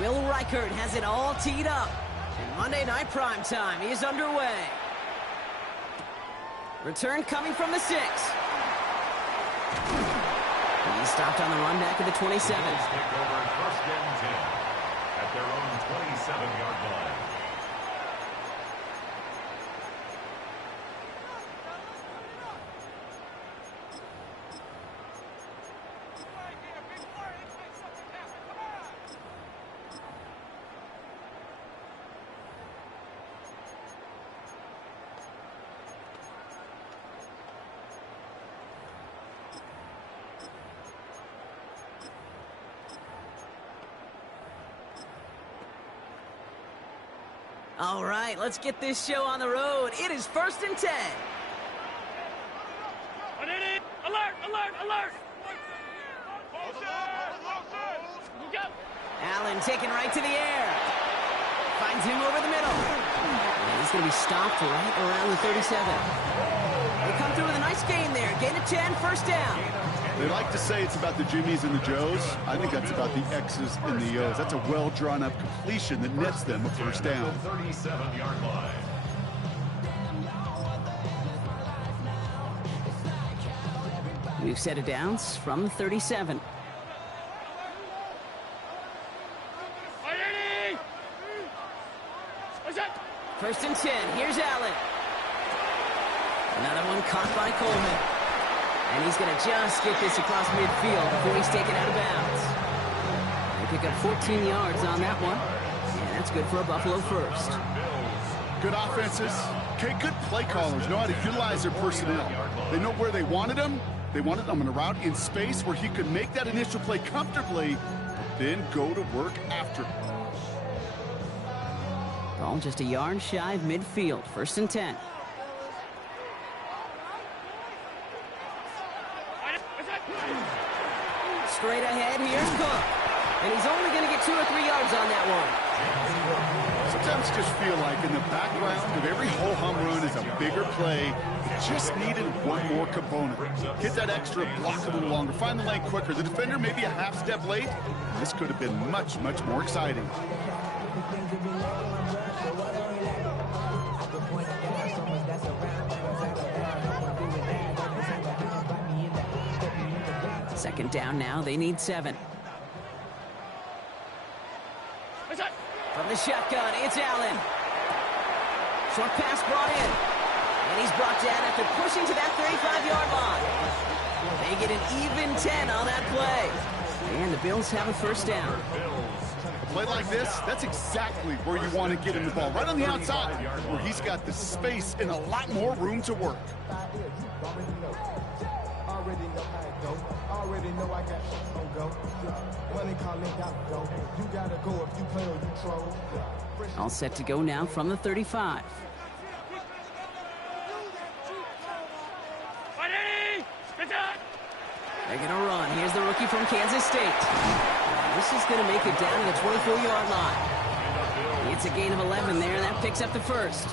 Will Reichert has it all teed up. And Monday Night Primetime is underway. Return coming from the 6. He's stopped on the run back at the 27. Take over first and 10 at their own 27-yard line. All right, let's get this show on the road. It is first and 10. Alert, alert, alert! Allen taken right to the air. Finds him over the middle. And he's going to be stopped right around the 37. They come through with a nice gain there. Gain of 10, first down. They like to say it's about the Jimmies and the Joes. I think that's about the X's and the O's. That's a well-drawn-up completion that nets them a first down. 37-yard line. We've set it downs from the 37. First and 10. Here's Allen. Another one caught by Coleman. And he's going to just get this across midfield before he's taken out of bounds. They pick up 14 yards on that one. And that's good for a Buffalo first. Good offenses. Okay, good play callers know how to utilize their personnel. They know where they wanted them. They wanted them in a route in space where he could make that initial play comfortably, but then go to work after. Ball just a yard shy of midfield. First and 10. Straight ahead, here's Cook. And he's only going to get 2 or 3 yards on that one. Sometimes you just feel like in the background of every whole home run is a bigger play. It just needed one more component. Hit that extra, block a little longer, find the lane quicker. The defender maybe a half step late. This could have been much, much more exciting. Second down now, they need 7. From the shotgun, it's Allen. Short pass brought in. And he's brought down after pushing to that 35-yard line. They get an even 10 on that play. And the Bills have a first down. A play like this, that's exactly where you want to get him the ball. Right on the outside, where he's got the space and a lot more room to work. Already know I got shit on go. Money calling, gotta go. You gotta go if you play or you troll. All set to go now from the 35. They're going to run. Here's the rookie from Kansas State. This is going to make it down to the 24-yard line. It's a gain of 11 there, and that picks up the first.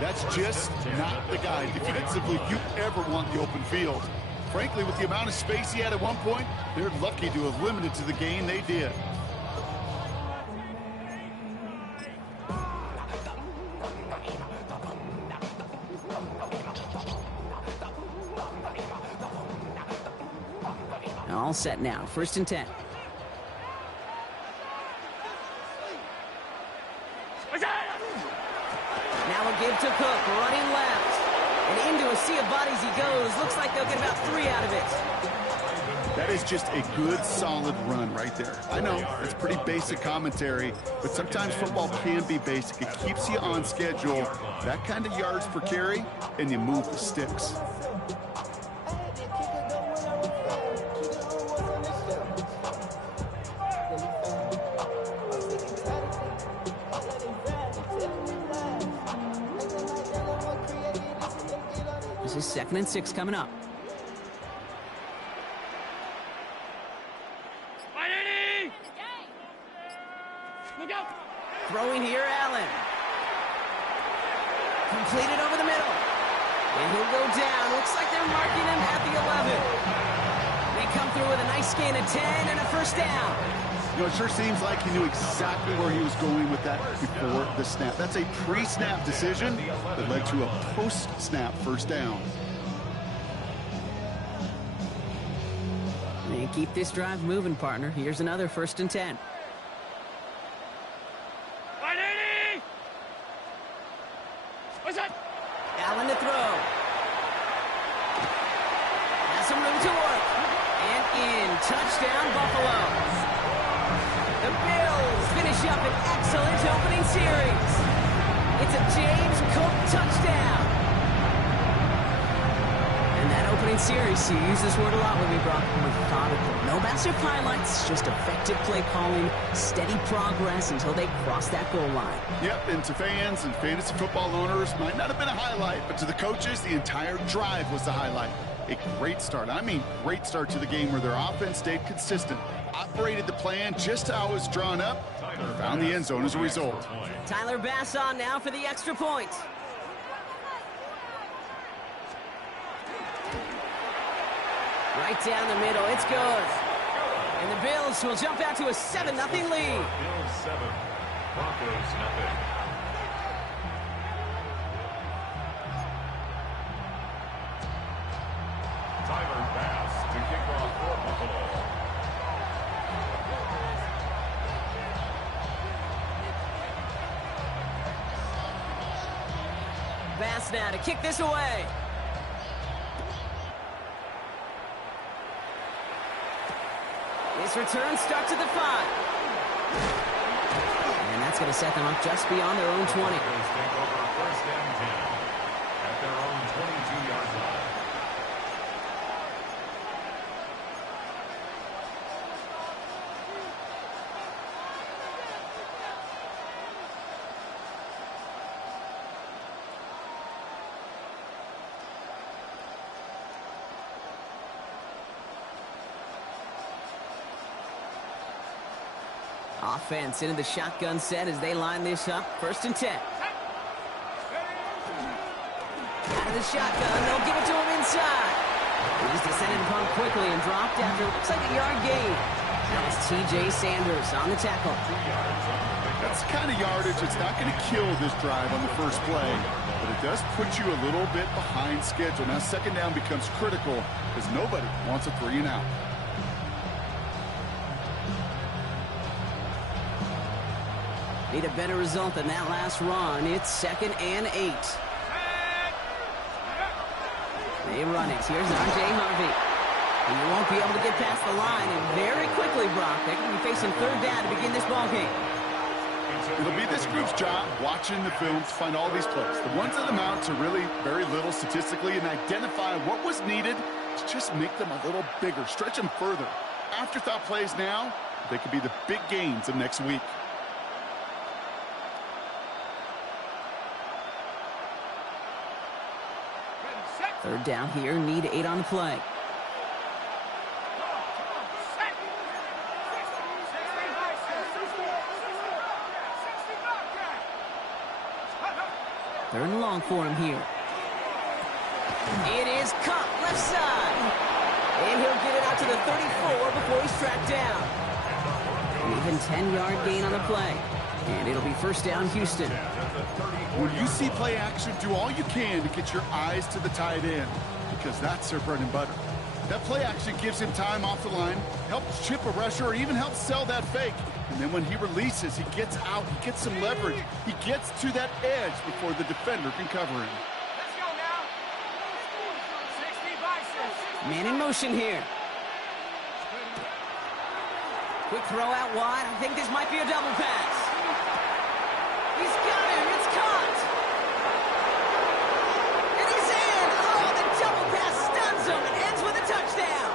That's just not the guy defensively you ever want the open field. Frankly, with the amount of space he had at one point, they're lucky to have limited to the gain they did. All set now. First and 10. Now a give to Cook, running left. And into a sea of bodies he goes. Looks like they'll get about 3 out of it. That is just a good, solid run right there. I know, it's pretty basic commentary, but sometimes football can be basic. It keeps you on schedule. That kind of yards per carry, and you move the sticks. This is 2nd and 6 coming up. Throwing here, Allen. Completed over the middle. And he'll go down. Looks like they're marking him at the 11. They come through with a nice gain of 10 and a first down. You know, it sure seems like he knew exactly where he was going with that before the snap. That's a pre-snap decision that led to a post-snap first down. And keep this drive moving, partner. Here's another 1st and 10. What's that? Allen to throw. Has some room to work. And in. Touchdown, Buffalo. The Bills finish up an excellent opening series. It's a James Cook touchdown. And that opening series, you use this word a lot with me, Brock, methodical. No massive highlights, just effective play calling, steady progress until they cross that goal line. Yep, and to fans and fantasy football owners, might not have been a highlight, but to the coaches, the entire drive was the highlight. A great start. I mean, great start to the game where their offense stayed consistent, operated the plan just how it was drawn up, and found the end zone as a result. Tyler Bass on now for the extra point. Right down the middle, it's good. And the Bills will jump out to a 7-0 lead. Bills 7, Broncos nothing. Tyler Bass to kick off for Buffalo. Bass now to kick this away. This return starts at the 5. And that's going to set them up just beyond their own 20. Broncos take over 1st and 10 at their own 22-yard line. Offense into the shotgun set as they line this up. 1st and 10. Out of the shotgun, they'll give it to him inside. He's descended upon quickly and dropped after looks like a yard gain. That is T.J. Sanders on the tackle. That's the kind of yardage that's not going to kill this drive on the first play, but it does put you a little bit behind schedule. Now 2nd down becomes critical because nobody wants a 3 and out. Need a better result than that last run. It's 2nd and 8. They run it. Here's R.J. Harvey. And you won't be able to get past the line. And very quickly, Brock, they're going to be facing 3rd down to begin this ballgame. It'll be this group's job watching the film to find all these plays. The ones that amount to really very little statistically and identify what was needed to just make them a little bigger, stretch them further. Afterthought plays now, they could be the big gains of next week. Third down here, need 8 on the play. Third and long for him here. It is caught left side. And he'll get it out to the 34 before he's tracked down. Even 10-yard gain on the play. And it'll be 1st down, Houston. When you see play action, do all you can to get your eyes to the tight end, because that's their bread and butter. That play action gives him time off the line, helps chip a rusher, or even helps sell that fake. And then when he releases, he gets out, he gets some leverage. He gets to that edge before the defender can cover him. Let's go now. 60 by 6. Man in motion here. Quick throw out wide. I think this might be a double pass. He's got him. It's caught. And he's in. Oh, the double pass stuns him and ends with a touchdown.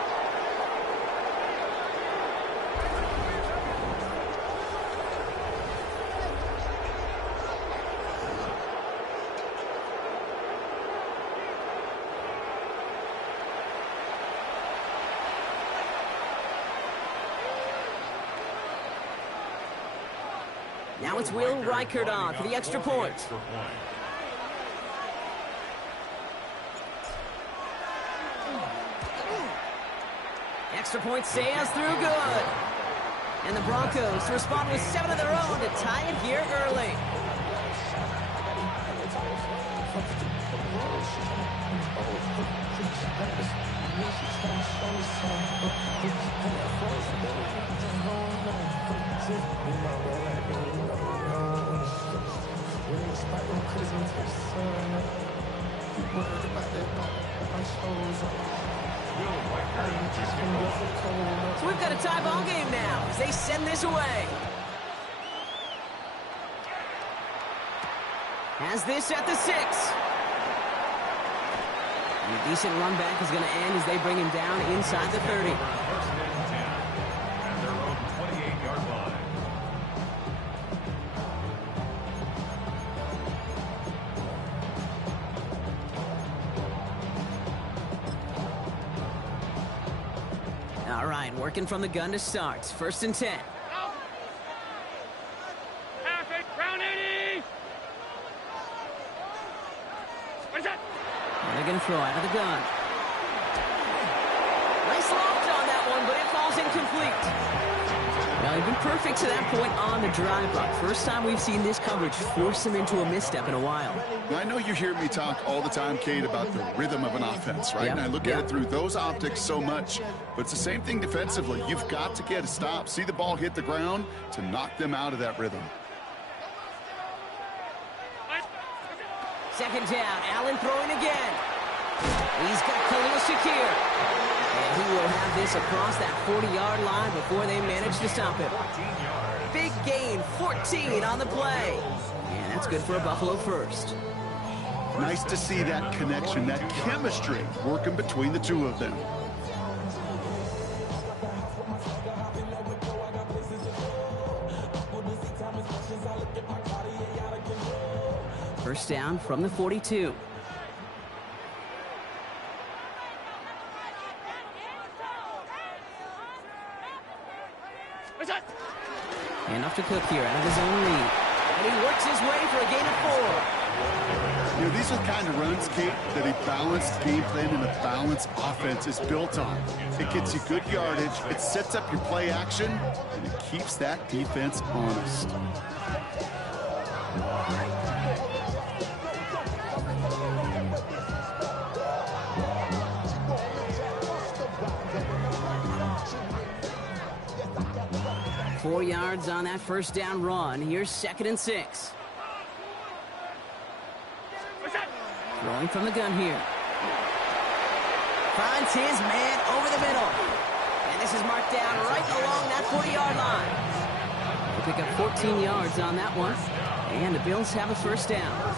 Now it's Will Reichert on for the extra point. Extra point sails through good. And the Broncos respond with 7 of their own to tie it here early. So we've got a tie ball game now as they send this away. Has this at the 6. And a decent run back is going to end as they bring him down inside the 30. First and 10 at their own 28-yard line. All right, working from the gun to start. First and 10. Half it, round 80. What is that? And they're going to throw out of the gun. Nice loft on that one, but it falls incomplete. Well, he's been perfect to that point on the drive, but first time we've seen this coverage force him into a misstep in a while. Now, I know you hear me talk all the time, Kate, about the rhythm of an offense, right? Yeah. And I look at it through those optics so much, but it's the same thing defensively. You've got to get a stop, see the ball hit the ground to knock them out of that rhythm. Second down, Allen throwing again. He's got Khalil Shakir. And he will have this across that 40-yard line before they manage to stop him. Big gain, 14 on the play. And that's good for a Buffalo first. Nice to see that connection, that chemistry working between the two of them. First down from the 42. Enough to Cook here out of his own lead. And he works his way for a gain of 4. You know, these are the kind of runs, Kate, that a balanced game plan and a balanced offense is built on. It gets you good yardage, it sets up your play action, and it keeps that defense honest. Four yards on that first down run. Here's second and 6. Throwing from the gun here. Finds his man over the middle. And this is marked down right along that 40-yard line. They pick up 14 yards on that one. And the Bills have a first down.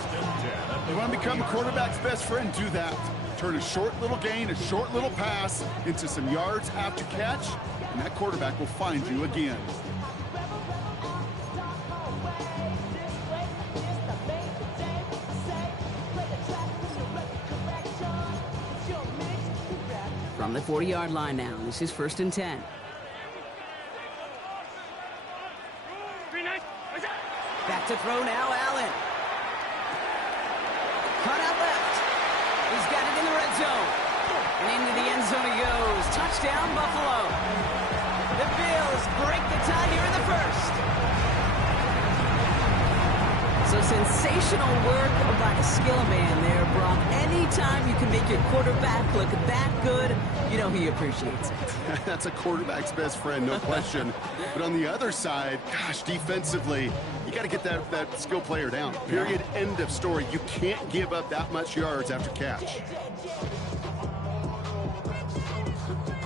You want to become a quarterback's best friend? Do that. Turn a short little gain, a short little pass into some yards after catch, and that quarterback will find you again. From the 40-yard line now, this is first and 10. Back to throw now, Allen. Cut out left. He's got it in the red zone. And into the end zone he goes. Touchdown, Buffalo. The Bills break the tie here in the first. So sensational work by the skill man there, Brock. Anytime you can make your quarterback look that good, you know he appreciates it. That's a quarterback's best friend, no question. But on the other side, gosh, defensively, you got to get that skill player down. Period. End of story. You can't give up that much yards after catch.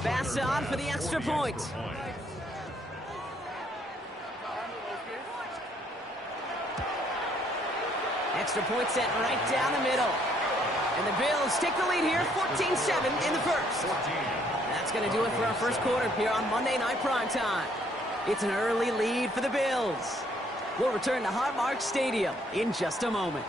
Pass on for the extra point. Extra point set right down the middle. And the Bills take the lead here, 14-7 in the first. That's going to do it for our first quarter here on Monday Night Primetime. It's an early lead for the Bills. We'll return to Highmark Stadium in just a moment.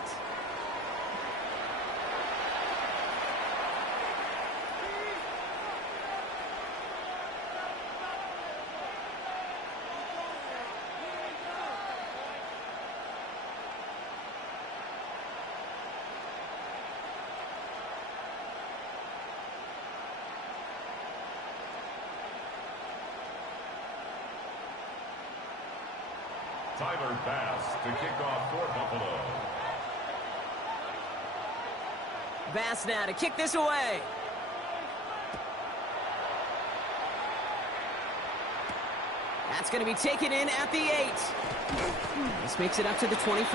Tyler Bass to kick off for Buffalo. Bass now to kick this away. That's going to be taken in at the 8. This makes it up to the 25. Take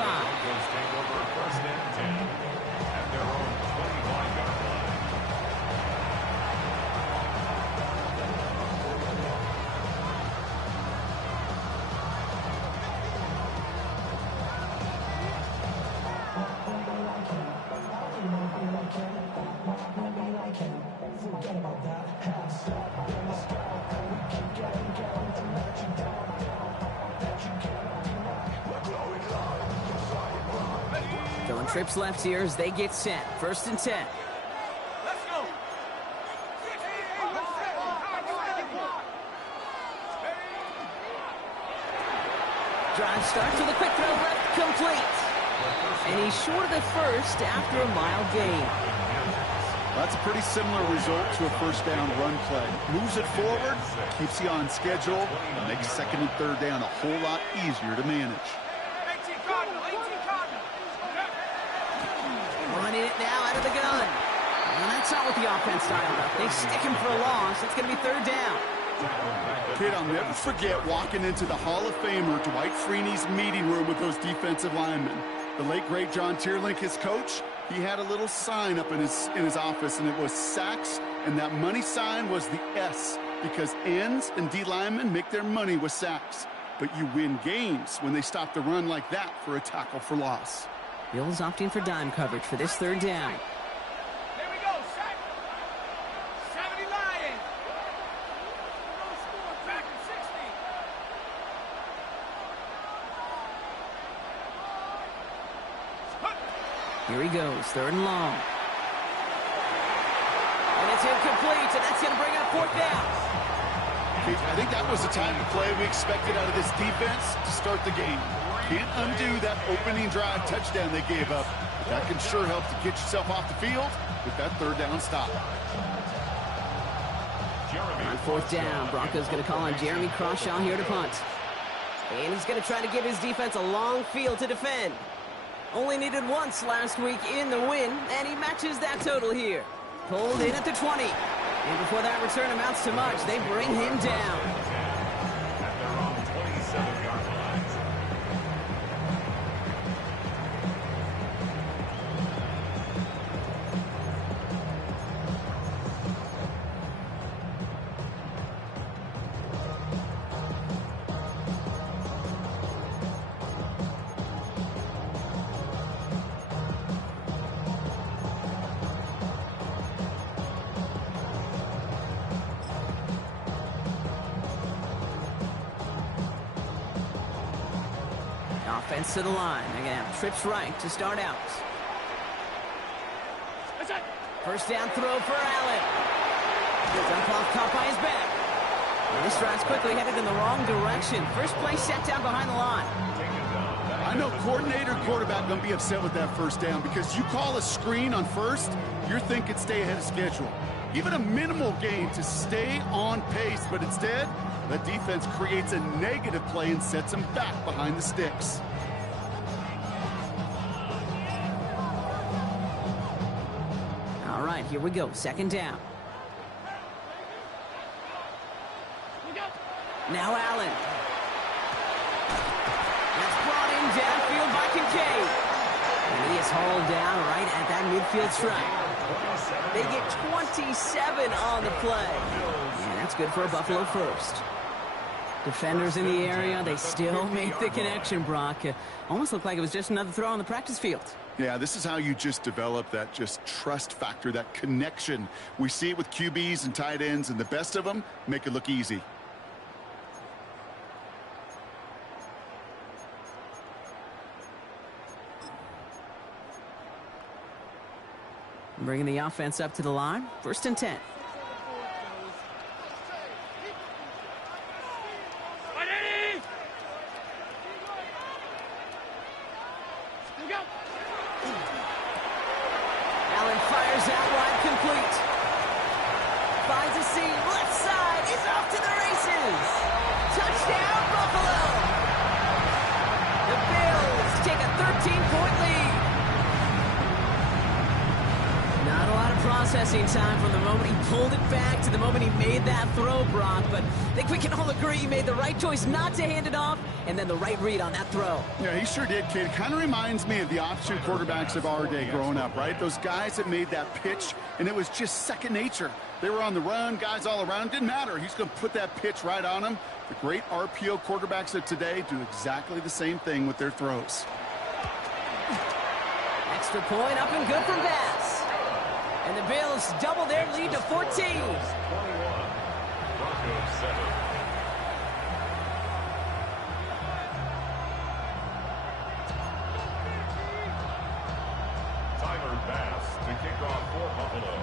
over first and 10 at their own 25-yard line. Throwing trips left here as they get set. First and 10. Let's go. Drive starts with a quick throw left, complete. And he's short of the first after a mile gain. That's a pretty similar result to a first down run play. Moves it forward, keeps you on schedule, and makes second and third down a whole lot easier to manage. 18 Cardinal, 18 Cardinal. Running it now out of the gun. And that's not what the offense dialed up. They stick him for a loss. It's going to be third down. Kid, I'll never forget walking into the Hall of Famer Dwight Freeney's meeting room with those defensive linemen. The late, great John Tierlink, his coach, he had a little sign up in his office, and it was sacks, and that money sign was the S, because ends and D linemen make their money with sacks. But you win games when they stop the run like that for a tackle for loss. Bills opting for dime coverage for this third down. Here we go, sack. 70 Lions. No score, back in 60. Here he goes, third and long. And it's incomplete, and that's going to bring up fourth down. I think that was the type of play we expected out of this defense to start the game. Can't undo that opening drive touchdown they gave up. That can sure help to get yourself off the field with that third down stop. On fourth down, Broncos going to call on Jeremy Crawshaw here to punt. And he's going to try to give his defense a long field to defend. Only needed once last week in the win, and he matches that total here. Pulled in at the 20. And before that return amounts to much, they bring him down. At their own 27-yard line. Offense to the line. They're going to have trips right to start out. First down throw for Allen. Dump off caught by his back. And this drive's quickly headed in the wrong direction. First play set down behind the line. I know coordinator and quarterback going to be upset with that first down because you call a screen on first, you're thinking stay ahead of schedule. Even a minimal gain to stay on pace, but instead, the defense creates a negative play and sets them back behind the sticks. All right, here we go. Second down. Now Allen. That's brought in downfield by Kincaid. And he is hauled down right at that midfield stripe. They get 27 on the play. And that's good for a Buffalo first. Defenders in the area, they still make the connection, Brock. Almost looked like it was just another throw on the practice field. Yeah, this is how you just develop that just trust factor, that connection. We see it with QBs and tight ends, and the best of them make it look easy. Bringing the offense up to the line. First and 10. Allen fires out wide, complete. Finds a seam, left side, is off to the races. Touchdown, Buffalo! processing time from the moment he pulled it back to the moment he made that throw, Brock. But I think we can all agree he made the right choice not to hand it off, and then the right read on that throw. Yeah, he sure did, kid. Kind of reminds me of the option quarterbacks of our day growing up, right? Those guys that made that pitch, and it was just second nature. They were on the run, guys all around. Didn't matter. He's going to put that pitch right on them. The great RPO quarterbacks of today do exactly the same thing with their throws. Extra point up and good from Bass. And the Bills double their lead to 14. 21. Broncos 7. Tyler Bass to kick off for Buffalo.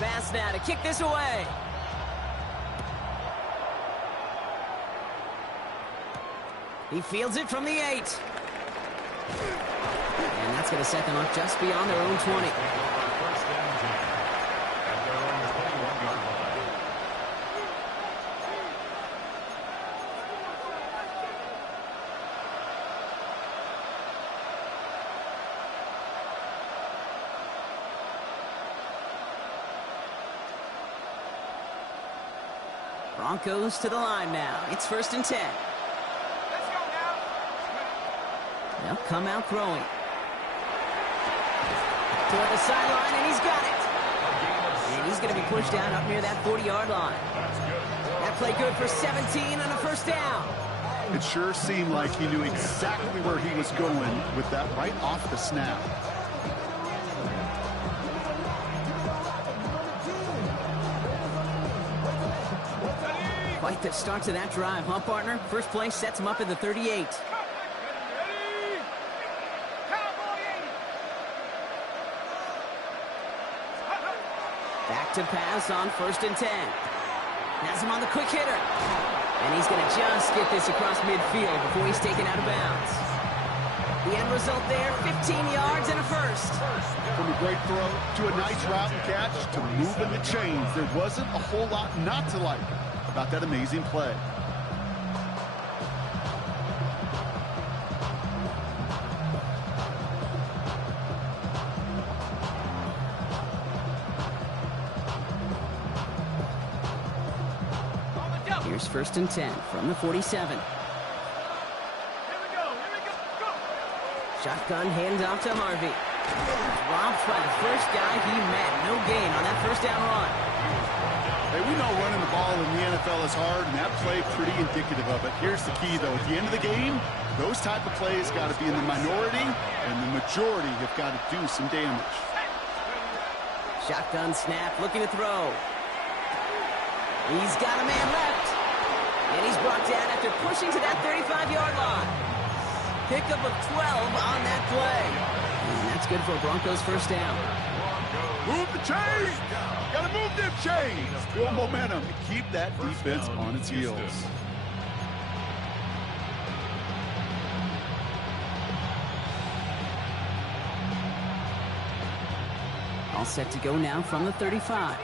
Bass now to kick this away. He fields it from the 8. And that's going to set them up just beyond their own 20. First and 10 at their own 21-yard line. Broncos to the line now. It's 1st and 10. Let's go now. They'll come out throwing. Toward the sideline, and he's got it. And he's going to be pushed down up near that 40-yard line. That play good for 17 and a first down. It sure seemed like he knew exactly where he was going with that right off the snap. Quite the start to that drive, huh, partner? First play sets him up at the 38. Ready? Cowboy 80. Back to pass on 1st and 10. Has him on the quick hitter. And he's going to just get this across midfield before he's taken out of bounds. The end result there, 15 yards and a first. From a great throw to a nice route and catch to moving the chains, there wasn't a whole lot not to like about that amazing play. Here's 1st and 10 from the 47. Here we go. Go. Shotgun handoff to Harvey. Dropped by the first guy he met. No gain on that first down run. Hey, we know running the ball in the NFL is hard, and that play pretty indicative of it. Here's the key, though. At the end of the game, those type of plays got to be in the minority, and the majority have got to do some damage. Shotgun snap, looking to throw. He's got a man left. And he's brought down after pushing to that 35-yard line. Pickup of 12 on that play. And that's good for a Broncos first down. Move the chains! Got to move them chains! Build momentum to keep that defense on its heels. All set to go now from the 35.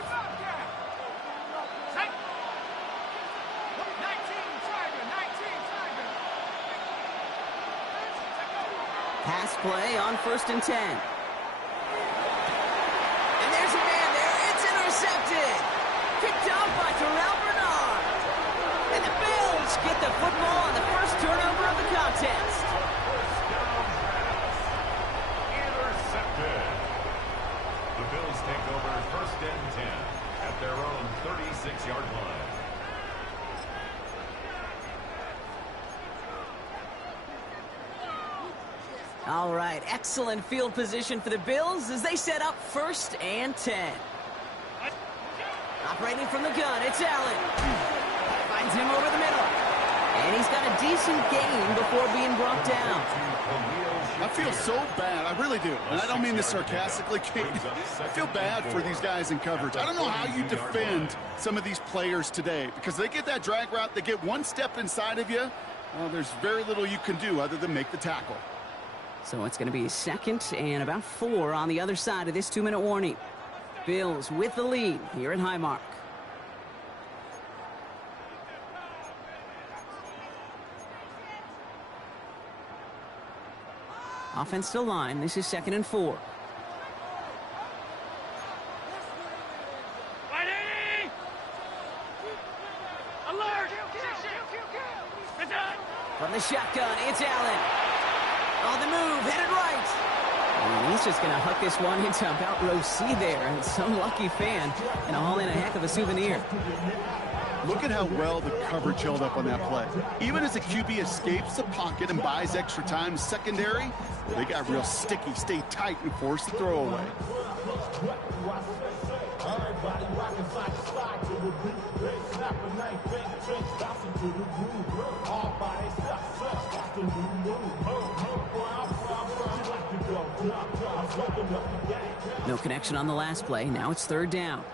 Pass play on 1st and 10. And there's a man there. It's intercepted. Picked up by Terrell Bernard. And the Bills get the football on the first turnover of the contest. Intercepted. The Bills take over 1st and 10 at their own 36-yard line. All right, excellent field position for the Bills as they set up 1st and 10. Operating from the gun, it's Allen. Finds him over the middle. And he's got a decent gain before being brought down. I feel so bad. I really do. And I don't mean this sarcastically, Kate. I feel bad for these guys in coverage. I don't know how you defend some of these players today because they get that drag route, they get one step inside of you. Well, there's very little you can do other than make the tackle. So it's going to be 2nd and about 4 on the other side of this 2-minute warning. Bills with the lead here at Highmark. Offense still line. This is 2nd and 4. From the shotgun, it's Allen. On the move, headed right. And he's just going to huck this one into about row C there. And some lucky fan, and all in a heck of a souvenir. Look at how well the coverage held up on that play. Even as the QB escapes the pocket and buys extra time secondary, they got real sticky, stay tight, and force the throwaway. No connection on the last play. Now it's 3rd down.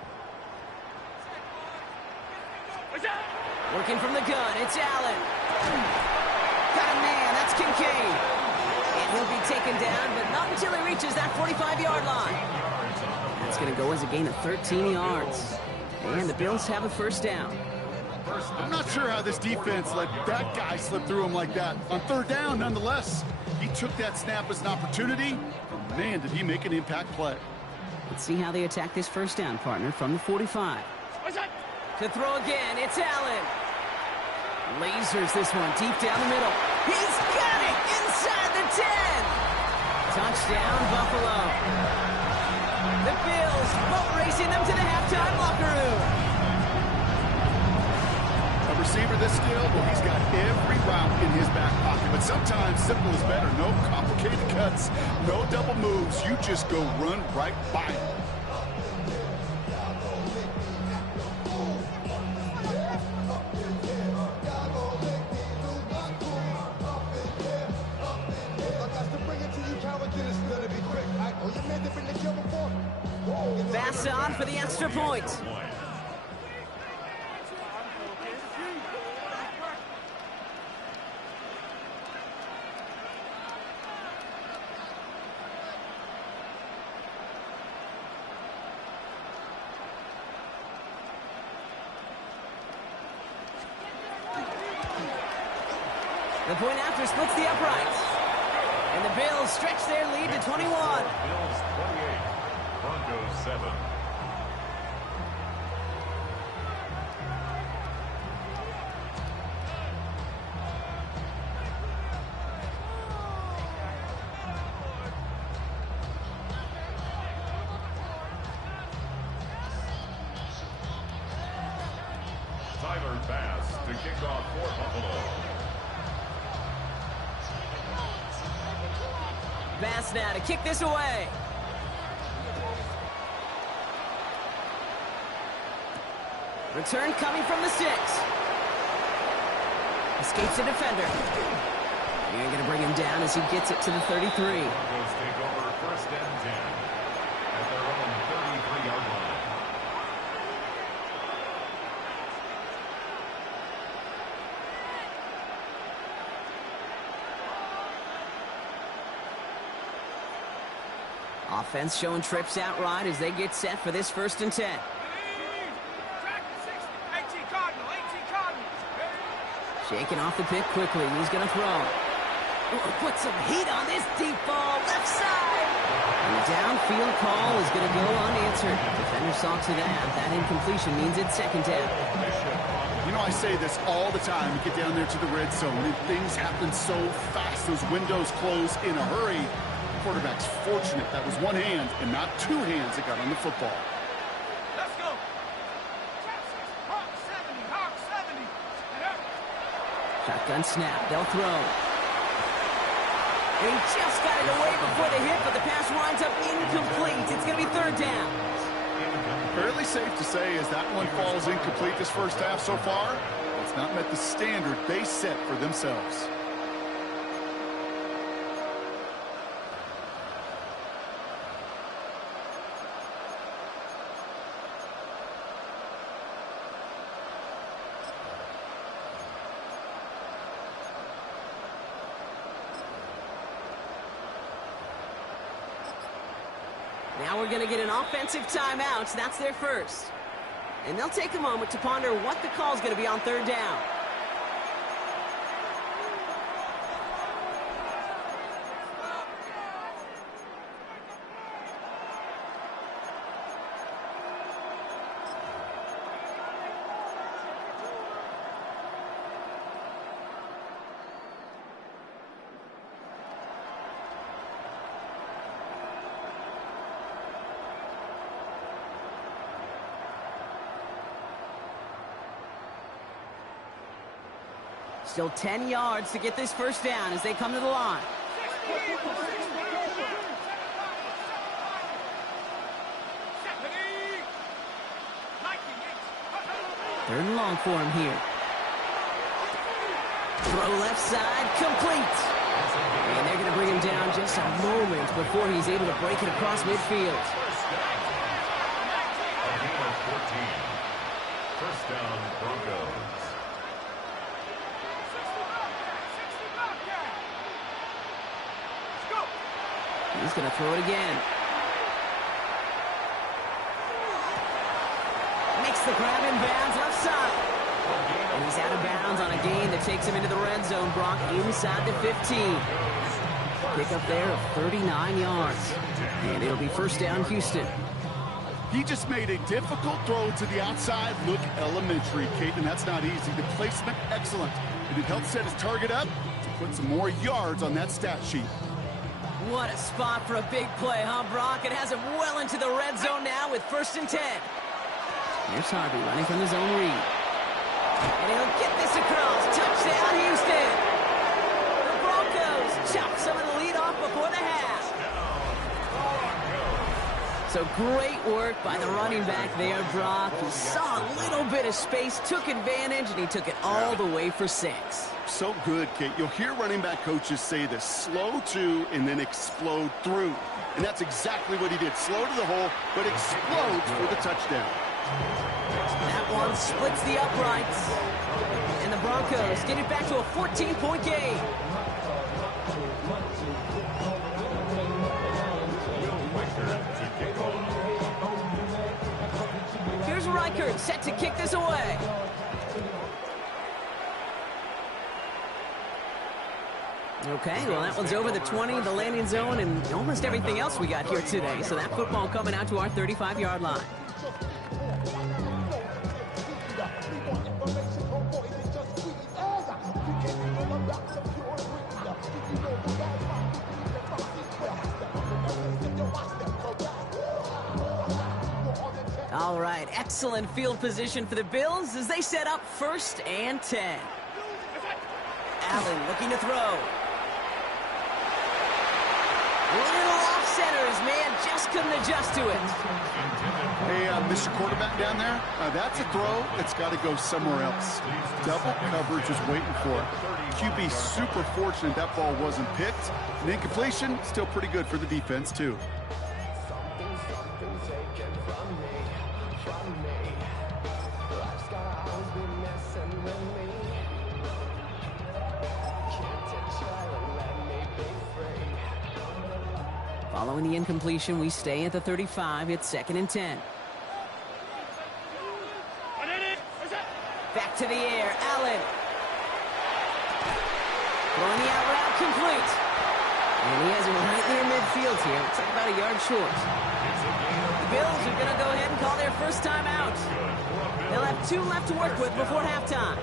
Working from the gun, it's Allen. Got a man, that's Kincaid. And he'll be taken down, but not until he reaches that 45-yard line. That's going to go as a gain of 13 yards. And the Bills have a 1st down. I'm not sure how this defense let that guy slip through him like that. On 3rd down, nonetheless, he took that snap as an opportunity. And man, did he make an impact play. Let's see how they attack this 1st down, partner, from the 45. To throw again, it's Allen. Lasers this one deep down the middle. He's got it inside the 10. Touchdown, Buffalo. The Bills boat racing them to the halftime locker room. A receiver this skilled, well, he's got every route in his back pocket. But sometimes simple is better. No complicated cuts, no double moves. You just go run right by him. Pass on for the extra point. The point after splits the uprights. And the Bills stretch their lead to 21. Bills 28, Broncos 7. Tyler Bass to kick off for Buffalo. Bass now to kick this away. Return coming from the 6. Escapes the defender. They're going to bring him down as he gets it to the 33. Broncos take over 1st and 10 at their own 33-yard line. Offense showing trips out right as they get set for this 1st and 10. Shaking off the pick quickly. He's going to throw. Put some heat on this deep ball. Left side. And the downfield call is going to go unanswered. Defender saw to that. That incompletion means it's 2nd down. You know, I say this all the time. You get down there to the red zone, and things happen so fast. Those windows close in a hurry. The quarterback's fortunate that was one hand and not 2 hands that got on the football. Let's go. Hawk 70, Hawk 70. Shotgun snap. They'll throw. And he just got it away before the hit, but the pass winds up incomplete. It's going to be 3rd down. Fairly safe to say as that one falls incomplete this first half so far, it's not met the standard they set for themselves. Now we're going to get an offensive timeout. That's their first. And they'll take a moment to ponder what the call is going to be on 3rd down. Still 10 yards to get this first down as they come to the line. Third and long for him here. Throw left side, complete. And they're going to bring him down just a moment before he's able to break it across midfield. First down, Broncos. He's going to throw it again. Makes the grab in bounds left side. And he's out of bounds on a gain that takes him into the red zone. Brock inside the 15. Pick up there of 39 yards. And it'll be first down, Houston. He just made a difficult throw to the outside. Look elementary, Kate, and that's not easy. The placement, excellent. And it helped set his target up to put some more yards on that stat sheet. What a spot for a big play, huh, Brock? It has him well into the red zone now with first and 10. Here's Harvey running from the zone read. And he'll get this across. Touchdown, Houston. The Broncos chop some of the lead off before the half. So great work by the running back there, Brock. He saw a little bit of space, took advantage, and he took it all the way for 6. So good, Kate. You'll hear running back coaches say this: slow to and then explode through. And that's exactly what he did. Slow to the hole, but explodes for the touchdown. That one splits the uprights. And the Broncos get it back to a 14-point game. Here's Reichert set to kick this away. Okay, well, that one's over the 20, the landing zone, and almost everything else we got here today. So that football coming out to our 35-yard line. All right, excellent field position for the Bills as they set up first and 10. Allen looking to throw. A little off center. His man just couldn't adjust to it. Hey, Mr. Quarterback down there, that's a throw that's got to go somewhere else. Double coverage is waiting for it. QB super fortunate that ball wasn't picked. An incompletion, still pretty good for the defense, too. Following the incompletion, we stay at the 35. It's second and 10. Back to the air, Allen. Throwing the out route, complete. And he has it right near midfield here. Looks like about a yard short. The Bills are going to go ahead and call their first time out. They'll have 2 left to work with before halftime.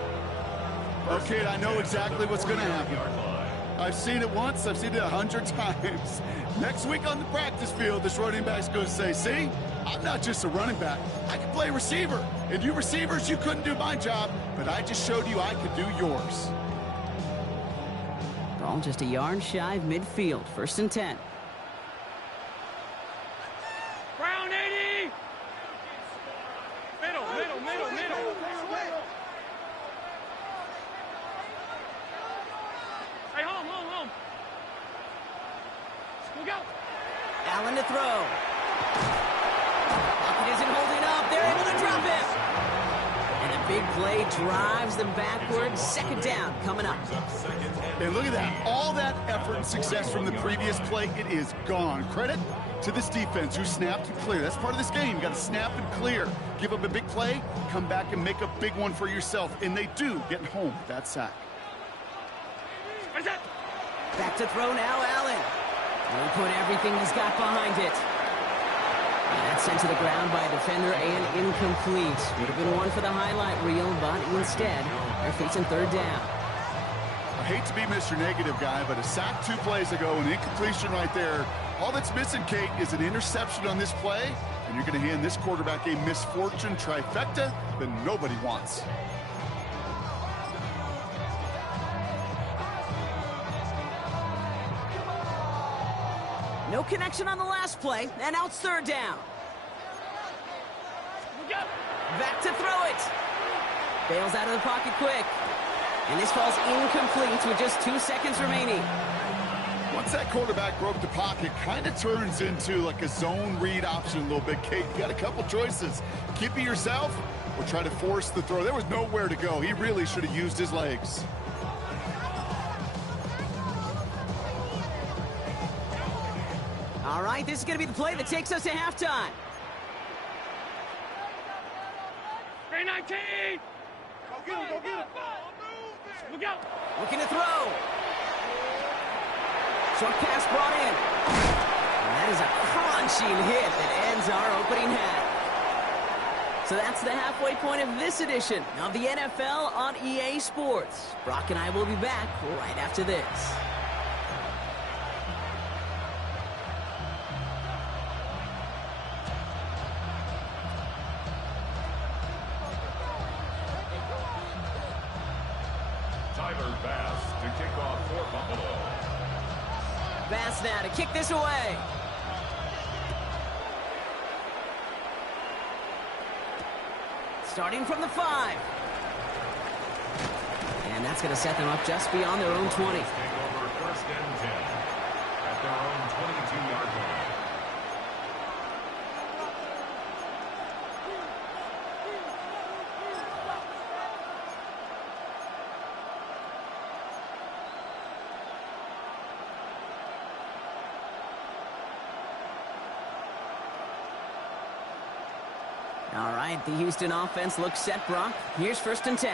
Okay, I know exactly what's going to happen. I've seen it once, I've seen it 100 times. Next week on the practice field, this running back's going to say, see, I'm not just a running back. I can play receiver. And you receivers, you couldn't do my job, but I just showed you I could do yours. Ball just a yard shy of midfield. First and 10. Brown 80! Middle. Hey, home. We'll go. Allen to throw. Pocket isn't holding up. They're able to drop him. And a big play drives them backwards. Second down coming up. And look at that. All that effort and success from the previous play, it is gone. Credit to this defense who snapped and cleared. That's part of this game. You got to snap and clear. Give up a big play, come back and make a big one for yourself. And they do get home with that sack. Back to throw now, Allen. He'll put everything he's got behind it. And that's sent to the ground by a defender and incomplete. Would have been one for the highlight reel, but instead, they're facing third down. I hate to be Mr. Negative guy, but a sack 2 plays ago, an incompletion right there. All that's missing, Kate, is an interception on this play, and you're going to hand this quarterback a misfortune trifecta that nobody wants. No connection on the last play, and now it's third down. Back to throw it. Bails out of the pocket quick. And this falls incomplete with just 2 seconds remaining. Once that quarterback broke the pocket, kind of turns into like a zone read option a little bit. Kate, you got a couple choices. Keep it yourself or try to force the throw. There was nowhere to go. He really should have used his legs. All right, this is going to be the play that takes us to halftime. 319! Go get him, go get him! Look out! Looking to throw. Short pass brought in. And that is a crunching hit that ends our opening half. So that's the halfway point of this edition of the NFL on EA Sports. Brock and I will be back right after this. Bass now to kick this away. Starting from the 5. And that's going to set them up just beyond their own 20. Take over first and 10 at their own 22-yard line. All right, the Houston offense looks set, Brock. Here's first and 10.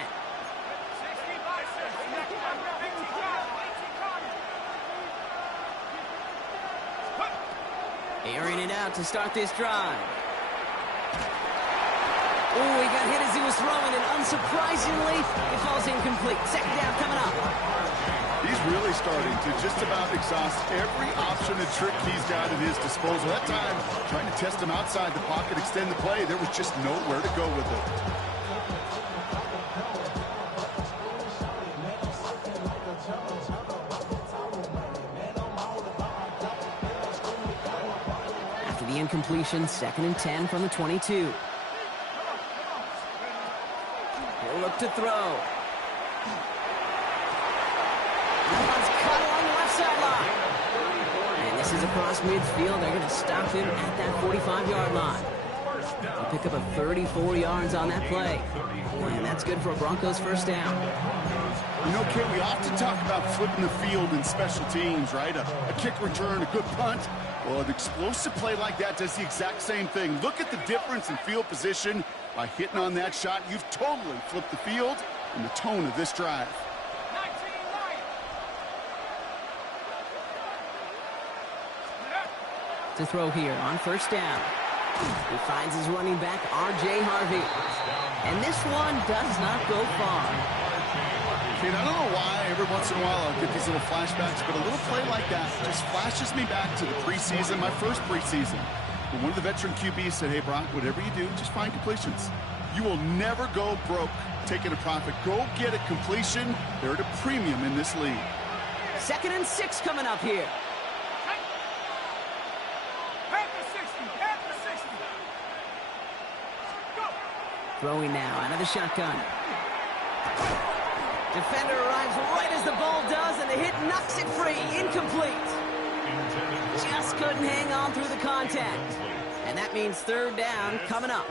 Airing it out to start this drive. Oh, he got hit as he was throwing, and unsurprisingly, it falls incomplete. Second down coming up. He's really starting to just about exhaust every option and trick he's got at his disposal. That time, trying to test him outside the pocket, extend the play, there was just nowhere to go with it. After the incompletion, second and 10 from the 22. He'll look to throw. That one's cut along the left sideline. And this is across midfield. They're going to stop him at that 45-yard line. They'll pick up a 34 yards on that play. And that's good for a Broncos first down. You know, Kate, we often talk about flipping the field in special teams, right? A kick return, a good punt. Well, an explosive play like that does the exact same thing. Look at the difference in field position. By hitting on that shot, you've totally flipped the field and the tone of this drive. To throw here on first down. He finds his running back, R.J. Harvey. And this one does not go far. Kate, I don't know why every once in a while I'll get these little flashbacks, but a little play like that just flashes me back to the preseason, my first preseason. But one of the veteran QBs said, hey, Brock, whatever you do, just find completions. You will never go broke taking a profit. Go get a completion. They're at a premium in this league. Second and 6 coming up here. Throwing now out of the shotgun. Defender arrives right as the ball does, and the hit knocks it free. Incomplete. Just couldn't hang on through the contact. And that means third down coming up.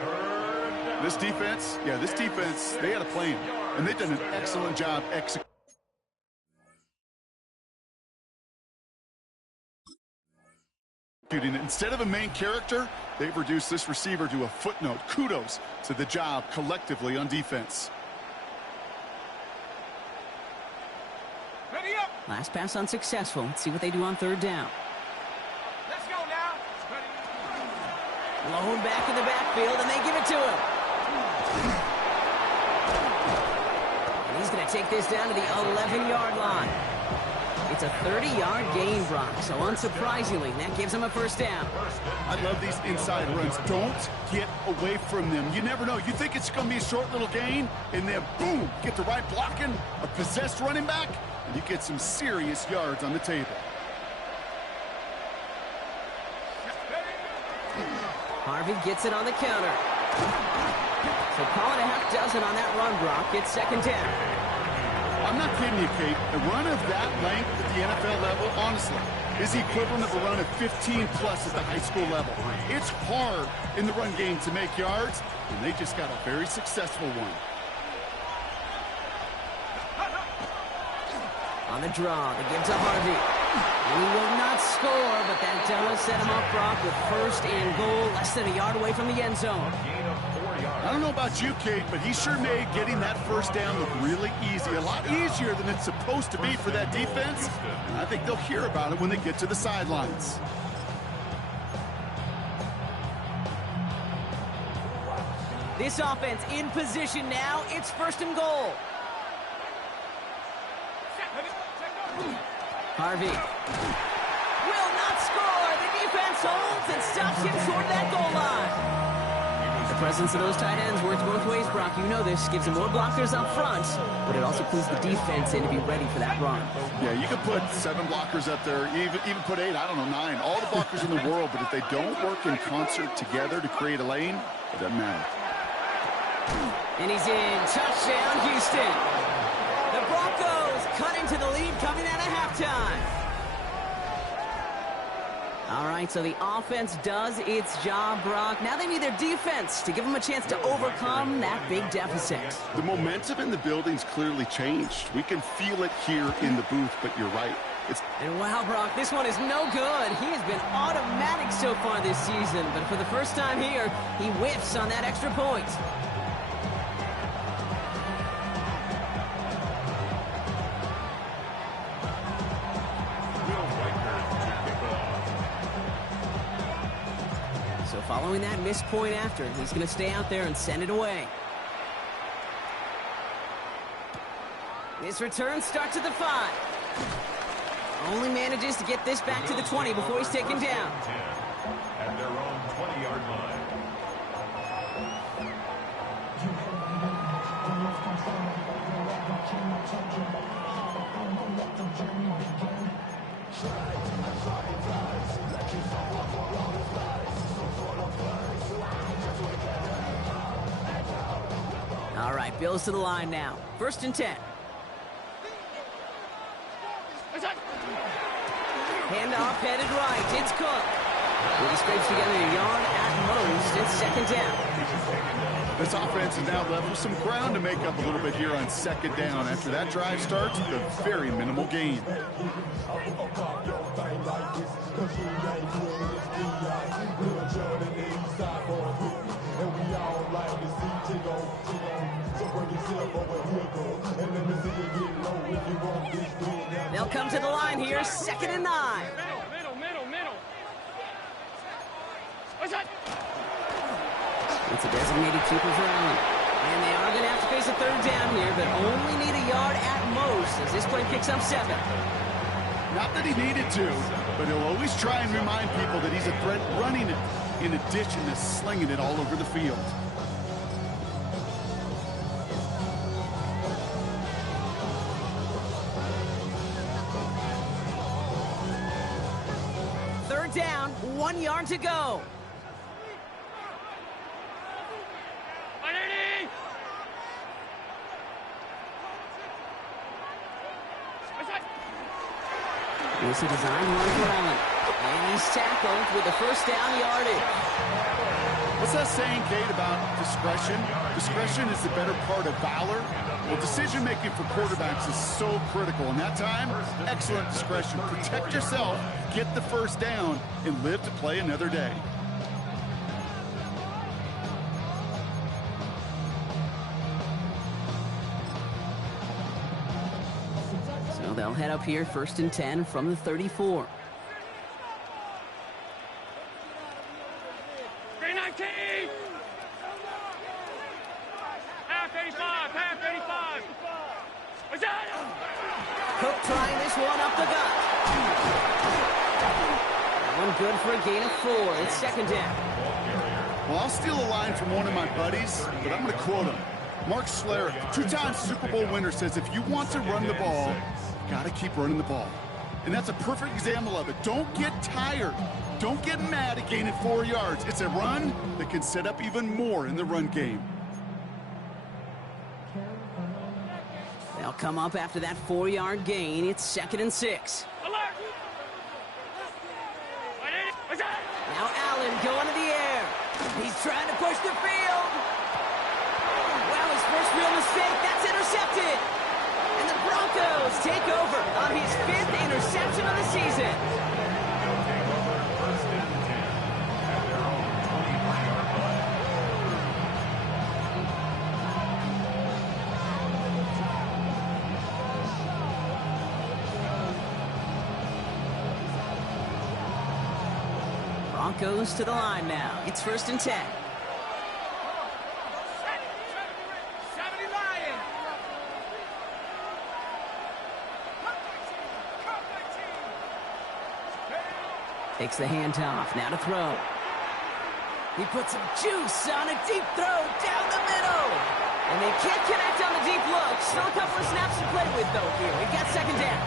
This defense, they had a plan, and they've done an excellent job executing. Instead of a main character, they've reduced this receiver to a footnote. Kudos to the job collectively on defense. Ready up. Last pass unsuccessful. Let's see what they do on third down. Let's go now. Blown back in the backfield, and they give it to him. And he's going to take this down to the 11-yard line. It's a 30-yard gain, Brock, so unsurprisingly, that gives him a first down. I love these inside runs. Don't get away from them. You never know. You think it's going to be a short little gain, and then, boom, get the right blocking, a possessed running back, and you get some serious yards on the table. Harvey gets it on the counter. So call it a half dozen on that run, Brock. It's second down. I'm not kidding you, Kate. A run of that length at the NFL level, honestly, is the equivalent of a run of 15-plus at the high school level. It's hard in the run game to make yards, and they just got a very successful one. On the draw, they give to Harvey. He will not score, but that does set him up, Brock, with first and goal, less than a yard away from the end zone. I don't know about you, Kate, but he sure made getting that first down look really easy. A lot easier than it's supposed to be for that defense. And I think they'll hear about it when they get to the sidelines. This offense in position now. It's first and goal. Harvey will not score. The defense holds and stops him toward that goal line. The presence of those tight ends works both ways, Brock. You know this. Gives them more blockers up front, but it also clues the defense in to be ready for that run. Yeah, you could put 7 blockers up there, even put 8, I don't know, 9. All the blockers in the world, but if they don't work in concert together to create a lane, it doesn't matter. And he's in. Touchdown, Houston. The Broncos cut into the lead coming out of halftime. All right, so the offense does its job, Brock. Now they need their defense to give them a chance to overcome that big deficit. The momentum in the building's clearly changed. We can feel it here in the booth, but you're right. And wow, Brock, this one is no good. He has been automatic so far this season, but for the first time here, he whiffs on that extra point. So following that missed point after, he's going to stay out there and send it away. This return starts at the 5. Only manages to get this back to the 20 before he's taken down. At their own 20-yard line. All right, Bills to the line now. First and 10. Handoff headed right. It's Cook. He scrapes together a yard at most. It's second down. This offense is now left with some ground to make up a little bit here on second down. After that drive starts with a very minimal gain. They'll come to the line here, second and 9. Middle. What's that? It's a designated keeper for Allen. And they are going to have to face a third down here, but only need a yard at most as this play picks up 7. Not that he needed to, but he'll always try and remind people that he's a threat running it in addition to slinging it all over the field. Third down, 1 yard to go. It's a design run for Allen. And he's tackled with the first down yardage. What's that saying, Kate, about discretion? Discretion is the better part of valor. Well, decision-making for quarterbacks is so critical. And that time, excellent discretion. Protect yourself, get the first down, and live to play another day. So they'll head up here, first and 10 from the 34. Cook trying this one up the gut. One good for a gain of 4. It's second down. Well, I'll steal a line from one of my buddies, but I'm going to quote him. Mark Schlereth, 2-time Super Bowl winner, says if you want to run the ball, you got to keep running the ball. And that's a perfect example of it. Don't get tired. Don't get mad at gaining 4 yards. It's a run that can set up even more in the run game. They'll come up after that 4-yard gain. It's 2nd and 6. Now Allen going to the air. He's trying to push the field. Wow, his first real mistake. That's intercepted. And the Broncos take over on his 5th interception of the season. They'll take over 1st and 10 at their own 23-yard line. Broncos to the line now. It's 1st and 10. 70 Lions. Takes the handoff. Now to throw. He puts some juice on a deep throw down the middle. And they can't connect on the deep look. Still a couple of snaps to play with, though, here. We've got 2nd down.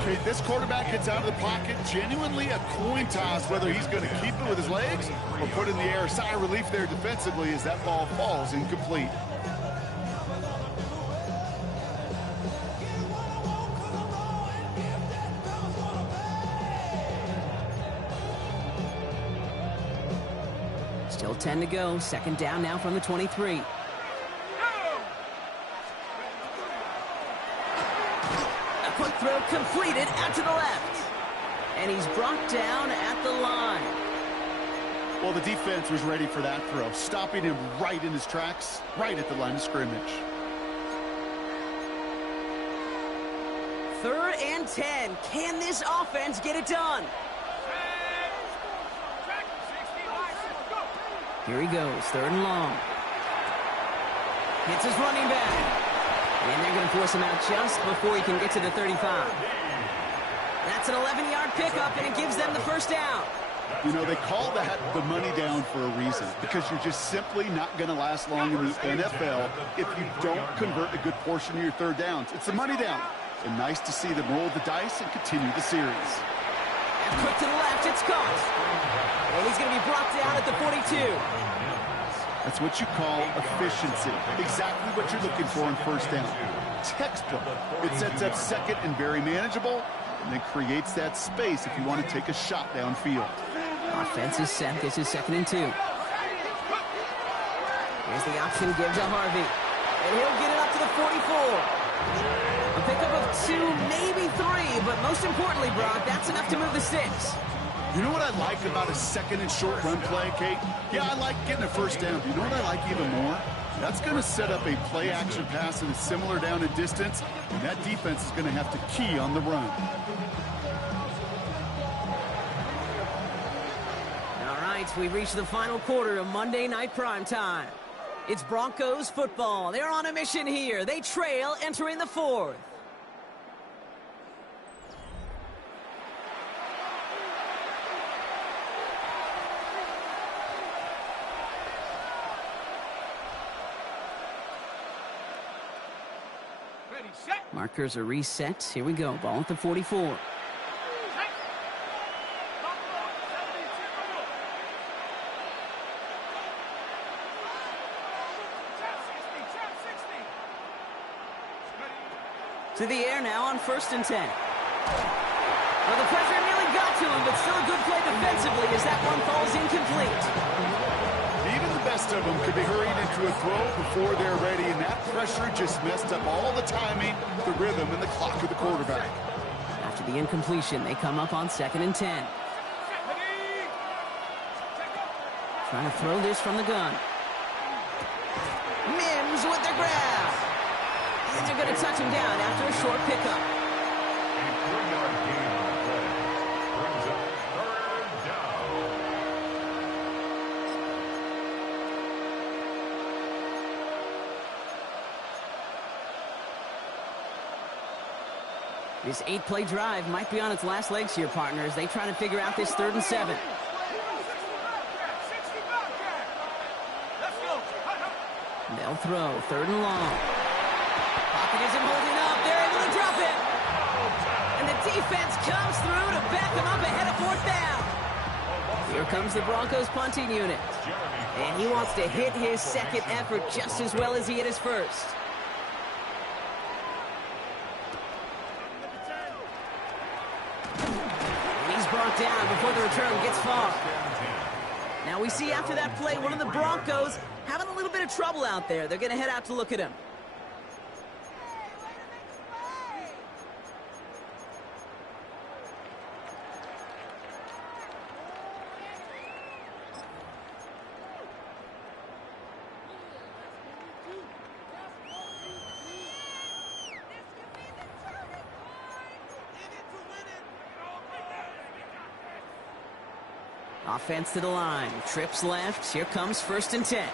Okay, this quarterback gets out of the pocket, genuinely a coin toss whether he's going to keep it with his legs or put it in the air. Sigh of relief there defensively as that ball falls incomplete. Still 10 to go. 2nd down now from the 23. Quick throw completed out to the left. And he's brought down at the line. Well, the defense was ready for that throw, stopping him right in his tracks, right at the line of scrimmage. 3rd and 10. Can this offense get it done? Here he goes, 3rd and long. Hits his running back. And they're going to force him out just before he can get to the 35. That's an 11-yard pickup, and it gives them the 1st down. You know, they call that the money down for a reason, because you're just simply not going to last long in the NFL if you don't convert a good portion of your 3rd downs. It's the money down. And nice to see them roll the dice and continue the series. And quick to the left, it's caught. And he's going to be brought down at the 42. That's what you call efficiency. Exactly what you're looking for on 1st down. Textbook. It sets up 2nd and very manageable, and then creates that space if you want to take a shot downfield. Offense is set. This is 2nd and 2. Here's the option give to Harvey. And he'll get it up to the 44. A pickup of 2, maybe 3, but most importantly, Brock, that's enough to move the sticks. You know what I like about a 2nd and short run play, Kate? Yeah, I like getting a 1st down. You know what I like even more? That's going to set up a play-action pass that is similar down in distance, and that defense is going to have to key on the run. All right, we've reached the final quarter of Monday Night Primetime. It's Broncos football. They're on a mission here. They trail entering the 4th. Markers are reset. Here we go. Ball at the 44. To the air now on 1st and 10. Well, the pressure nearly got to him, but still a good play defensively as that one falls incomplete. Even the best of them could be hurried into a throw before they're ready, and that pressure just messed up all the timing, the rhythm, and the clock of the quarterback. After the incompletion, they come up on 2nd and 10. Trying to throw this from the gun. Mims with the grab. And they're going to touch him down after a short pickup. A 3-yard gain on the play. Brings up 3rd down. This 8-play drive might be on its last legs here, partners. They try to figure out this 3rd and 7. They'll throw 3rd and long. Pocket isn't holding up. They're able to drop it. And the defense comes through to back them up ahead of 4th down. Here comes the Broncos punting unit. And he wants to hit his second effort just as well as he hit his first. And he's brought down before the return gets far. Now we see after that play, one of the Broncos having a little bit of trouble out there. They're going to head out to look at him. Offense to the line. Trips left. Here comes 1st and 10.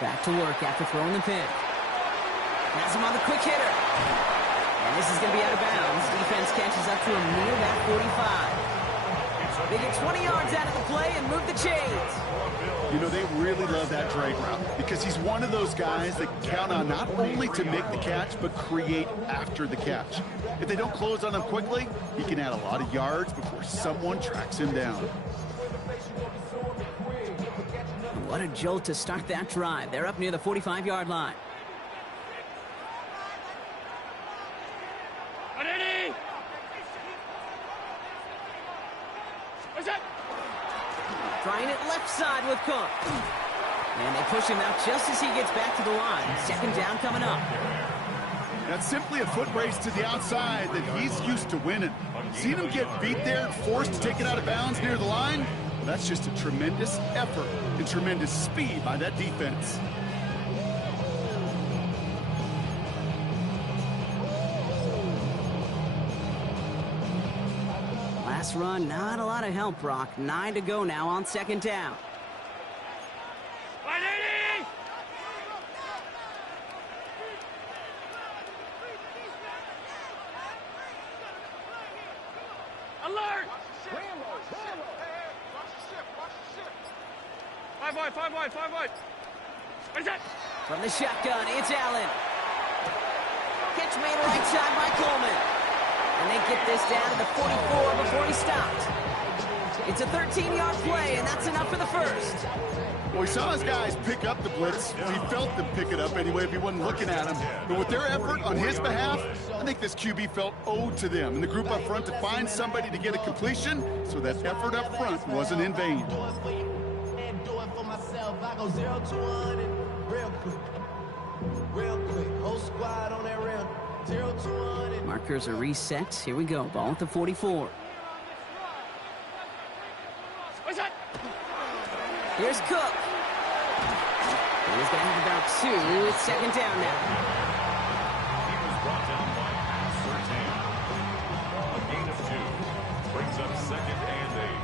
Back to work after throwing the pick. Has him on the quick hitter. And this is going to be out of bounds. Defense catches up to him near that 45. They get 20 yards out of the play and move the chains. You know, they really love that drag route because he's one of those guys that count on not only to make the catch, but create after the catch. If they don't close on him quickly, he can add a lot of yards before someone tracks him down. What a jolt to start that drive. They're up near the 45-yard line. Trying it left side with Cook. And they push him out just as he gets back to the line. 2nd down coming up. That's simply a foot race to the outside that he's used to winning. Seeing him get beat there and forced to take it out of bounds near the line, well, that's just a tremendous effort and tremendous speed by that defense. Last run, not a lot of help, Brock. 9 to go now on 2nd down. Alert! 5 wide. What is that? From the shotgun, it's Allen. Catch made right side by Coleman. And they get this down to the 44 before he stopped. It's a 13-yard play, and that's enough for the first. Well, he saw his guys pick up the blitz. He felt them pick it up anyway if he wasn't looking at him. But with their effort on his behalf, I think this QB felt owed to them and the group up front to find somebody to get a completion, so that effort up front wasn't in vain. I go 0 to 100 real quick. Whole squad on that rail. 0 to 100. Markers are reset. Here we go. Ball at the 44. What's that? Here's Cook. He's going to have about 2. It's 2nd down now. He was brought down by pass Surtain. A gain of 2. Brings up 2nd and 8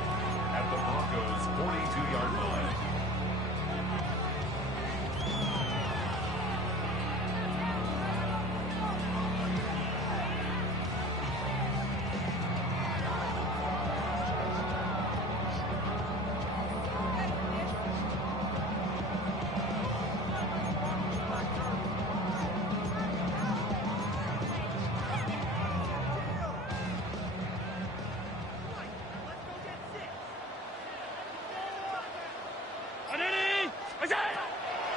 at the Broncos' 42-yard line.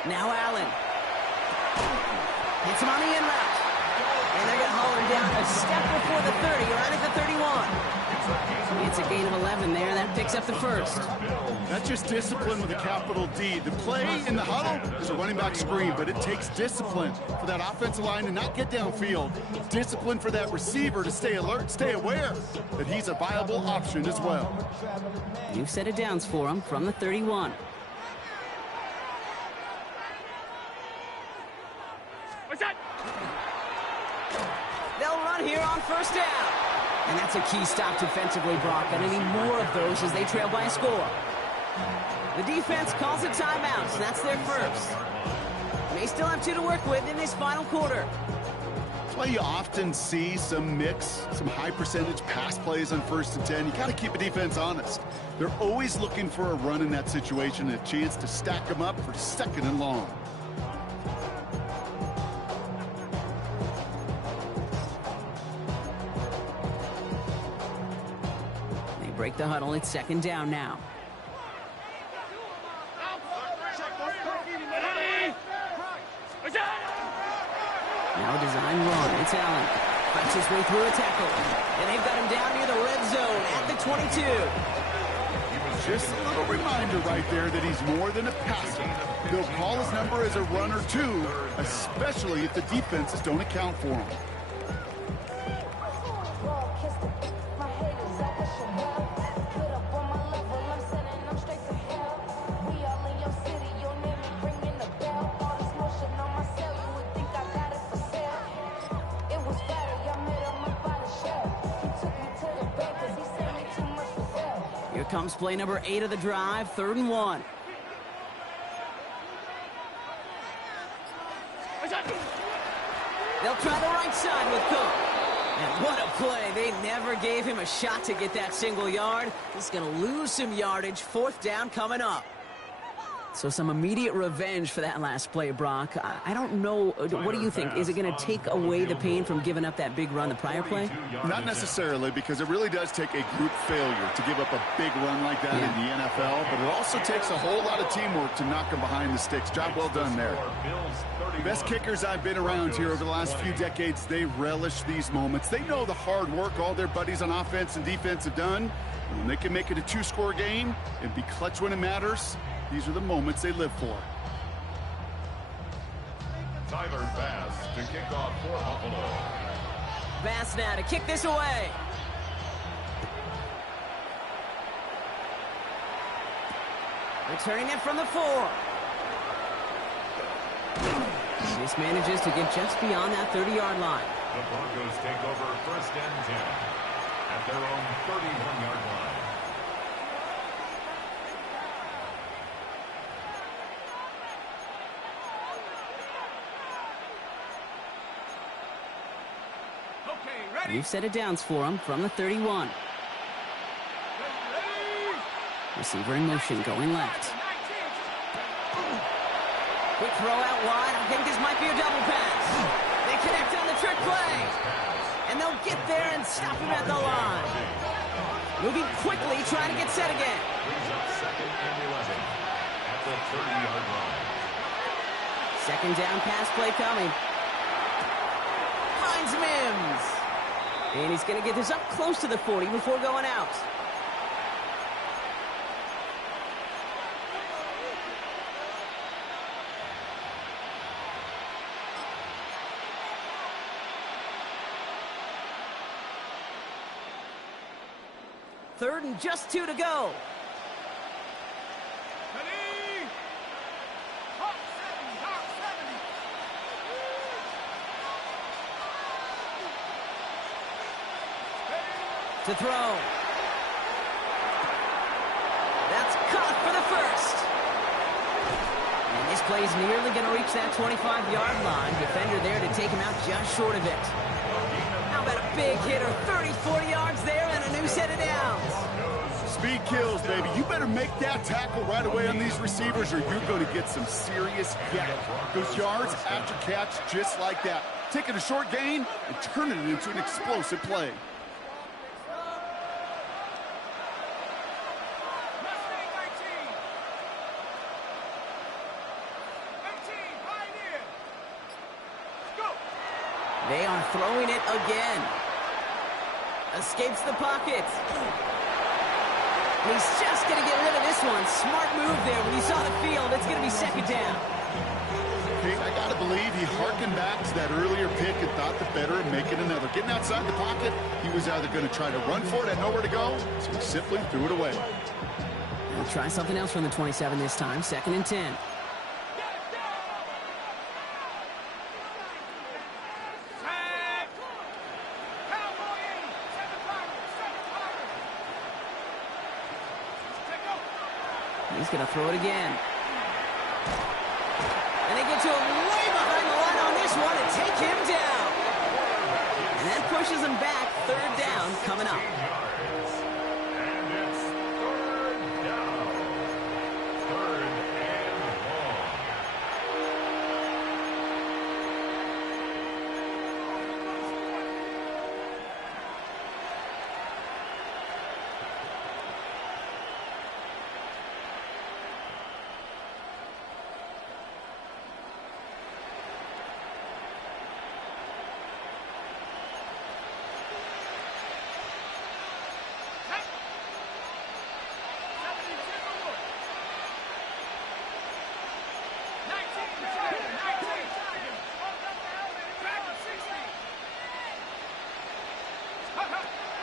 Now Allen. him on the in route. And they're going to haul him down a step before the 30, right at the 31. It's a gain of 11 there. That picks up the first. That's just discipline with a capital D. The play in the huddle is a running back screen, but it takes discipline for that offensive line to not get downfield. Discipline for that receiver to stay alert, stay aware that he's a viable option as well. New set of downs for him from the 31. What's that? They'll run here on first down. And that's a key stop defensively, Brock. And any more of those as they trail by a score. The defense calls a timeout, so that's their first. They still have 2 to work with in this final quarter. That's why you often see some mix, some high percentage pass plays on 1st and 10. You got to keep a defense honest. They're always looking for a run in that situation, a chance to stack them up for 2nd and long. They break the huddle. It's 2nd down now. Now a design run. It's Allen. Fights his way through a tackle. And they've got him down near the red zone at the 22. Just a little reminder right there that he's more than a passer. They'll call his number as a runner too, especially if the defenses don't account for him. Comes play number 8 of the drive, 3rd and 1. They'll try the right side with Cook. And what a play. They never gave him a shot to get that single yard. He's going to lose some yardage. 4th down coming up. So some immediate revenge for that last play, Brock. I don't know. What do you think? Is it going to take away the pain from giving up that big run the prior play? Not necessarily, because it really does take a group failure to give up a big run like that in the NFL, but it also takes a whole lot of teamwork to knock them behind the sticks. Job well done there. The best kickers I've been around here over the last few decades, they relish these moments. They know the hard work all their buddies on offense and defense have done. When they can make it a 2-score game and be clutch when it matters, these are the moments they live for. Tyler Bass to kick off for Buffalo. Bass now to kick this away. Returning it from the 4. This manages to get just beyond that 30-yard line. The Broncos take over 1st and 10 at their own 31-yard line. New set of downs for him from the 31. Receiver in motion, going left. Quick throw out wide. I think this might be a double pass. They connect on the trick play. And they'll get there and stop him at the line. Moving quickly, trying to get set again. Brings up 2nd and 11 at the 30-yard line. 2nd down pass play coming. Finds Mims. And he's going to get this up close to the 40 before going out. Third and just 2 to go. To throw. That's caught for the first. And this play is nearly going to reach that 25-yard line. Defender there to take him out just short of it. How about a big hitter? 30, 40 yards there and a new set of downs. Speed kills, baby. You better make that tackle right away on these receivers or you're going to get some serious yak. Those yards after catch just like that. Taking a short gain and turning it into an explosive play. Go! throwing it again. Escapes the pocket. And he's just going to get rid of this one. Smart move there. When he saw the field, it's going to be second down. Okay, I got to believe he harkened back to that earlier pick and thought the better of making another. Getting outside the pocket, he was either going to try to run for it and nowhere to go, so he simply threw it away. We'll try something else from the 27 this time. 2nd and 10. He's going to throw it again. And they get to him way behind the line on this one and take him down. And that pushes him back. 3rd down coming up. And it's 3rd down. 3rd and long.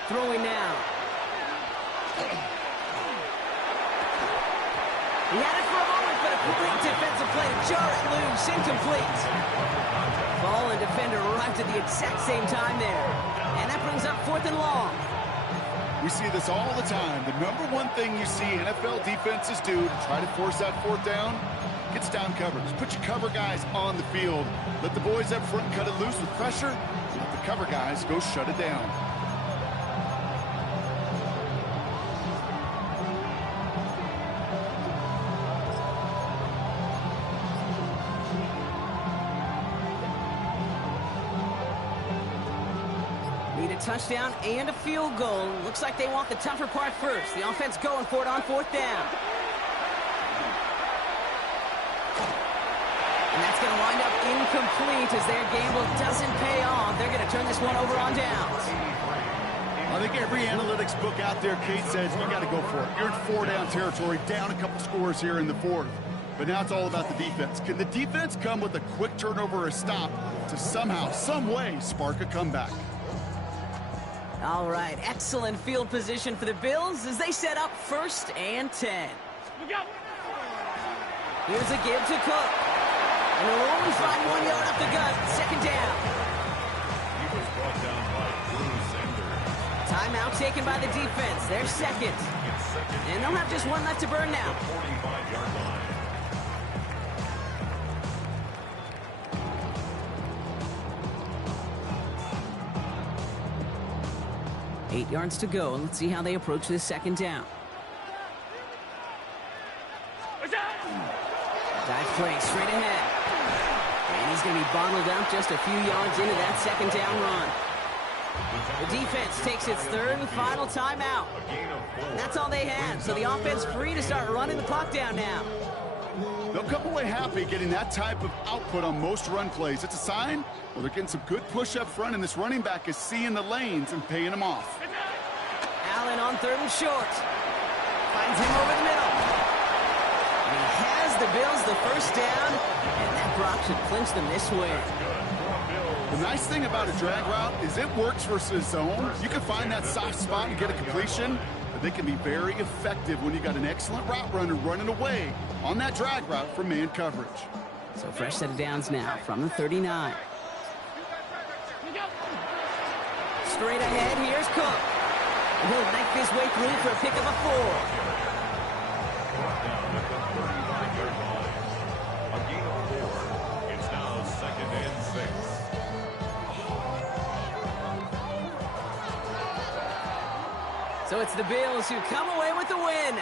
Throwing now. He had it for a moment, but a great defensive play to jar it loose. Incomplete. Ball and defender arrived at the exact same time there. And that brings up 4th and long. We see this all the time. The number one thing you see NFL defenses do to try to force that 4th down, gets down coverage. Put your cover guys on the field. Let the boys up front cut it loose with pressure. Let the cover guys go shut it down. Touchdown and a field goal. Looks like they want the tougher part first. The offense going for it on 4th down. And that's going to wind up incomplete as their gamble doesn't pay off. They're going to turn this one over on downs. I think every analytics book out there, Kate, says you got to go for it. You're in 4-down territory, down a couple scores here in the 4th. But now it's all about the defense. Can the defense come with a quick turnover or a stop to somehow, some way, spark a comeback? All right, excellent field position for the Bills as they set up 1st and 10. Here's a give to Cook. And they'll only find 1 yard up the gut. 2nd down. He was brought down by Bruce Sanders. Timeout taken by the defense. They're second. And they'll have just one left to burn now. 45-yard line. 8 yards to go. Let's see how they approach this 2nd down. Dive play straight ahead. And he's going to be bottled up just a few yards into that 2nd down run. The defense takes its 3rd and final timeout. And that's all they had. So the offense free to start running the clock down now. They'll come away happy getting that type of output on most run plays. It's a sign, well, they're getting some good push up front, and this running back is seeing the lanes and paying them off. Allen on 3rd and short. Finds him over the middle. And he has the Bills the 1st down, and that drop should clinch them this win. The nice thing about a drag route is it works versus zone. You can find that soft spot and get a completion, but they can be very effective when you got an excellent route runner running away on that drag route from man coverage. So fresh set of downs now from the 39. Straight ahead, here's Cook. And he'll knife his way through for a pick of a 4. Brought down at the 35-yard line. A gain of 4. It's now 2nd and 6. So it's the Bills who come away with the win.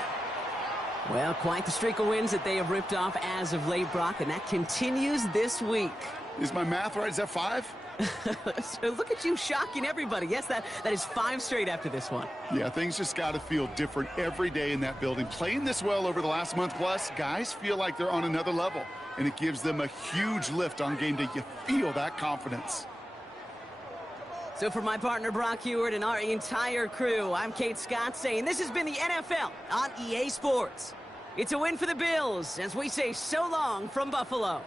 Well, quite the streak of wins that they have ripped off as of late, Brock, and that continues this week. Is my math right? Is that 5? So look at you shocking everybody. Yes, that is 5 straight after this one. Yeah, things just got to feel different every day in that building. Playing this well over the last month plus, guys feel like they're on another level, and it gives them a huge lift on game day. You feel that confidence. So for my partner Brock Heward and our entire crew, I'm Kate Scott saying this has been the NFL on EA Sports. It's a win for the Bills as we say so long from Buffalo.